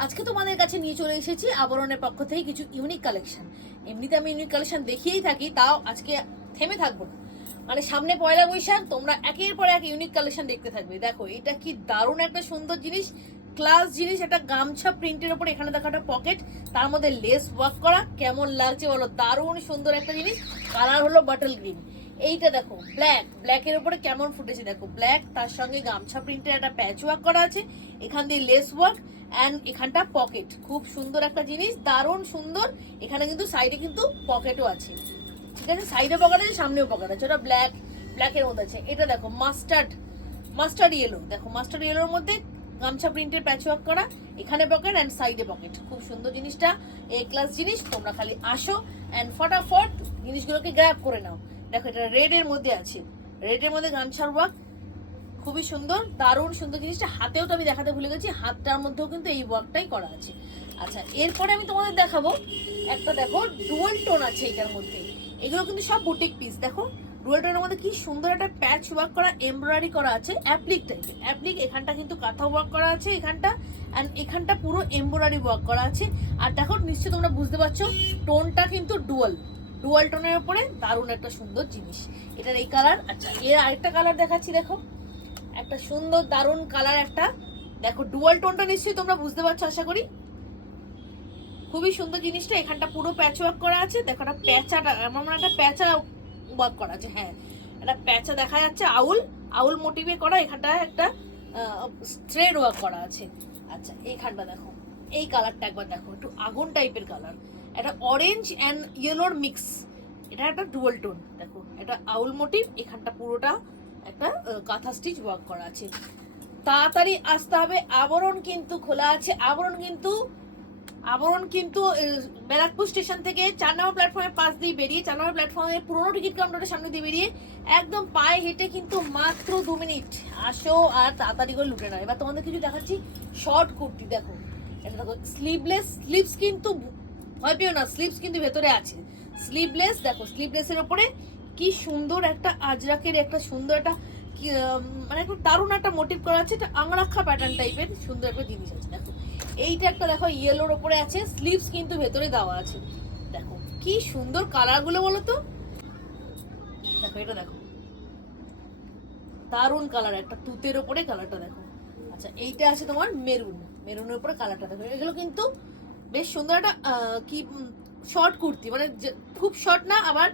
আজকে তোমাদের কাছে নিয়ে চলে এসেছি আবরণের পক্ষ থেকে কিছু ইউনিক কালেকশন। এমনিতে আমি ইউনিক কালেকশন দেখিয়েই থাকি, তাও আজকে থেমে থাকবো না। মানে সামনে পয়লা বৈশাখ, তোমরা একের পর এক ইউনিক কালেকশন দেখতে থাকবে। দেখো এটা কি দারুণ একটা সুন্দর জিনিস, ক্লাস জিনিস। একটা গামছা প্রিন্টের উপর এখানে দেখো একটা পকেট, তার মধ্যে লেস ওয়ার্ক করা। কেমন লাগছে বলো? দারুণ সুন্দর একটা জিনিস। কালার হলো বাটল গ্রিন। এইটা দেখো ব্ল্যাকের উপরে কেমন ফুটেছে দেখো, ব্ল্যাক তার সঙ্গে গামছা প্রিন্টের একটা প্যাচ ওয়ার্ক করা আছে, এখান দিয়ে লেস ওয়ার্ক অ্যান্ড এখানটা পকেট। খুব সুন্দর একটা জিনিস, দারুণ সুন্দর। এখানে কিন্তু সাইডে কিন্তু পকেটও আছে, ঠিক আছে? সাইডে পকেট আছে, সামনেও পকেট আছে। ওটা ব্ল্যাকের মধ্যে আছে। এটা দেখো মাস্টার্ড ইয়েলো, দেখো মাস্টার্ড ইয়েলোর মধ্যে গামছা প্রিন্টের প্যাচ ওয়ার্ক করা, এখানে পকেট অ্যান্ড সাইডে পকেট। খুব সুন্দর জিনিসটা, এ ক্লাস জিনিস। তোমরা খালি আসো অ্যান্ড ফটাফট জিনিসগুলোকে গ্র্যাব করে নাও। দেখো এটা রেডের মধ্যে আছে, রেডের মধ্যে গামছার ওয়ার্ক, খুবই সুন্দর, দারুণ সুন্দর জিনিসটা। হাতেও তো আমি দেখাতে ভুলে গেছি, হাতটার মধ্যেও কিন্তু এই ওয়ার্কটাই করা আছে। আচ্ছা, এরপরে আমি তোমাদের দেখাবো একটা, দেখো ডুয়াল টোন আছে এটার মধ্যে। এগুলো কিন্তু সব বুটিক পিস। দেখো ডুয়াল টোনের মধ্যে কি সুন্দর একটা প্যাচ ওয়ার্ক করা, এমব্রয়ডারি করা আছে, অ্যাপ্লিক টাইপের। অ্যাপ্লিক এখানটা কিন্তু কাঁথা ওয়ার্ক করা আছে, এখানটা অ্যান্ড এখানটা পুরো এমব্রয়ডারি ওয়ার্ক করা আছে। আর দেখো নিশ্চয়ই তোমরা বুঝতে পারছো টোনটা কিন্তু ডুয়াল টোনের উপরে দারুণ একটা সুন্দর জিনিস। এটার এই কালার। আচ্ছা, এর আরেকটা কালার দেখাচ্ছি। দেখো একটা সুন্দর দারুণ কালার একটা, দেখো ডুয়াল টোনটা নিশ্চয়ই তোমরা বুঝতে পারছো আশা করি। খুবই সুন্দর জিনিসটা। এখানটা পুরো প্যাচ ওয়ার্ক করা আছে। দেখো একটা প্যাচাটা, আমার একটা প্যাচা ওয়ার্ক করা আছে। হ্যাঁ, একটা প্যাচা দেখা যাচ্ছে, আউল মোটিভে করা। এখানটা একটা থ্রেড ওয়ার্ক করা আছে। আচ্ছা, এইখানটা দেখো, এই কালারটা একবার দেখো, একটু আগুন টাইপের কালার, একটা অরেঞ্জ অ্যান্ড ইয়েলোর মিক্স। এটা একটা ডুয়াল টোন। দেখো এটা আউল মোটিভ, এখানটা পুরোটা একটা কাঁথা স্টিচ ওয়ার্ক করা আছে। তাড়াতাড়ি আসতে হবে, আবরণ কিন্তু খোলা আছে। আবরণ কিন্তু ব্যারাকপুর স্টেশন থেকে 4 নম্বর প্ল্যাটফর্মের পাশ দিয়ে বেরিয়ে, 4 নম্বর প্ল্যাটফর্মের পুরোনো টিকিট কাউন্টারের সামনে দিয়ে বেরিয়ে একদম পায়ে হেঁটে কিন্তু মাত্র 2 মিনিট। আসো আর তাড়াতাড়ি করে লুটে নাও। এবার তোমাদের কিছু দেখাচ্ছি শর্ট কুর্তি। দেখো এটা দেখো স্লিভলেস, স্লিভস কিন্তু ভয় পেও না, স্লিভস কিন্তু ভেতরে আছে। স্লিভলেস, দেখো স্লিভলেসের ওপরে কি সুন্দর একটা আজরাকের একটা সুন্দর একটা মানে একটু দারুণ একটা মোটিভ করা আছে। এটা আংরাক্ষা প্যাটার্ন টাইপের সুন্দর একটা জিনিস আছে। দেখো এইটা একটা দেখো ইয়েলোর ওপরে আছে, স্লিভস কিন্তু ভেতরে দেওয়া আছে। দেখো কি সুন্দর কালার গুলো বলো তো। দেখো এটা দেখো দারুণ কালার, একটা তুতের ওপরে কালারটা দেখো। আচ্ছা, এইটা আছে তোমার মেরুনের উপরে কালারটা দেখো। এগুলো কিন্তু বেশ সুন্দর একটা কি শর্ট কুর্তি, মানে খুব শর্ট না আবার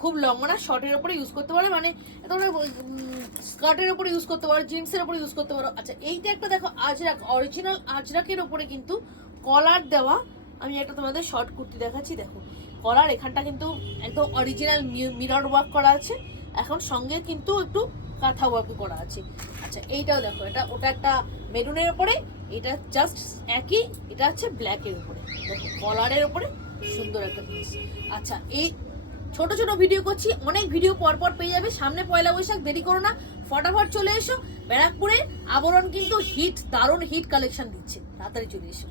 খুব লং না, শর্টের উপরে ইউজ করতে পারো, মানে তোমরা স্কার্টের উপরে ইউজ করতে পারো, জিন্সের উপরে ইউজ করতে পারো। আচ্ছা, এইটা একটা দেখো আজরাক, অরিজিনাল আজরাকের উপরে কিন্তু কলার দেওয়া। আমি একটা তোমাদের শর্ট কুর্তি দেখাচ্ছি। দেখো কলার এখানটা কিন্তু একদম অরিজিনাল মিরর ওয়ার্ক করা আছে, এখন সঙ্গে কিন্তু একটু কাঁথা ওয়ার্ক করা আছে। আচ্ছা, এইটাও দেখো, ওটা একটা মেরুনের উপরে, এটা জাস্ট একই, এটা হচ্ছে ব্ল্যাকের উপরে। দেখো কলারের উপরে সুন্দর একটা জিনিস। আচ্ছা, এই ছোট ছোট ভিডিও করছি, অনেক ভিডিও পরপর পেয়ে যাবে। সামনে পয়লা বৈশাখ, দেরি করো না, ফটাফট চলে এসো। ব্যারাকপুরে আবরণ কিন্তু দারুণ হিট কালেকশন দিচ্ছে, তাড়াতাড়ি চলে এসো।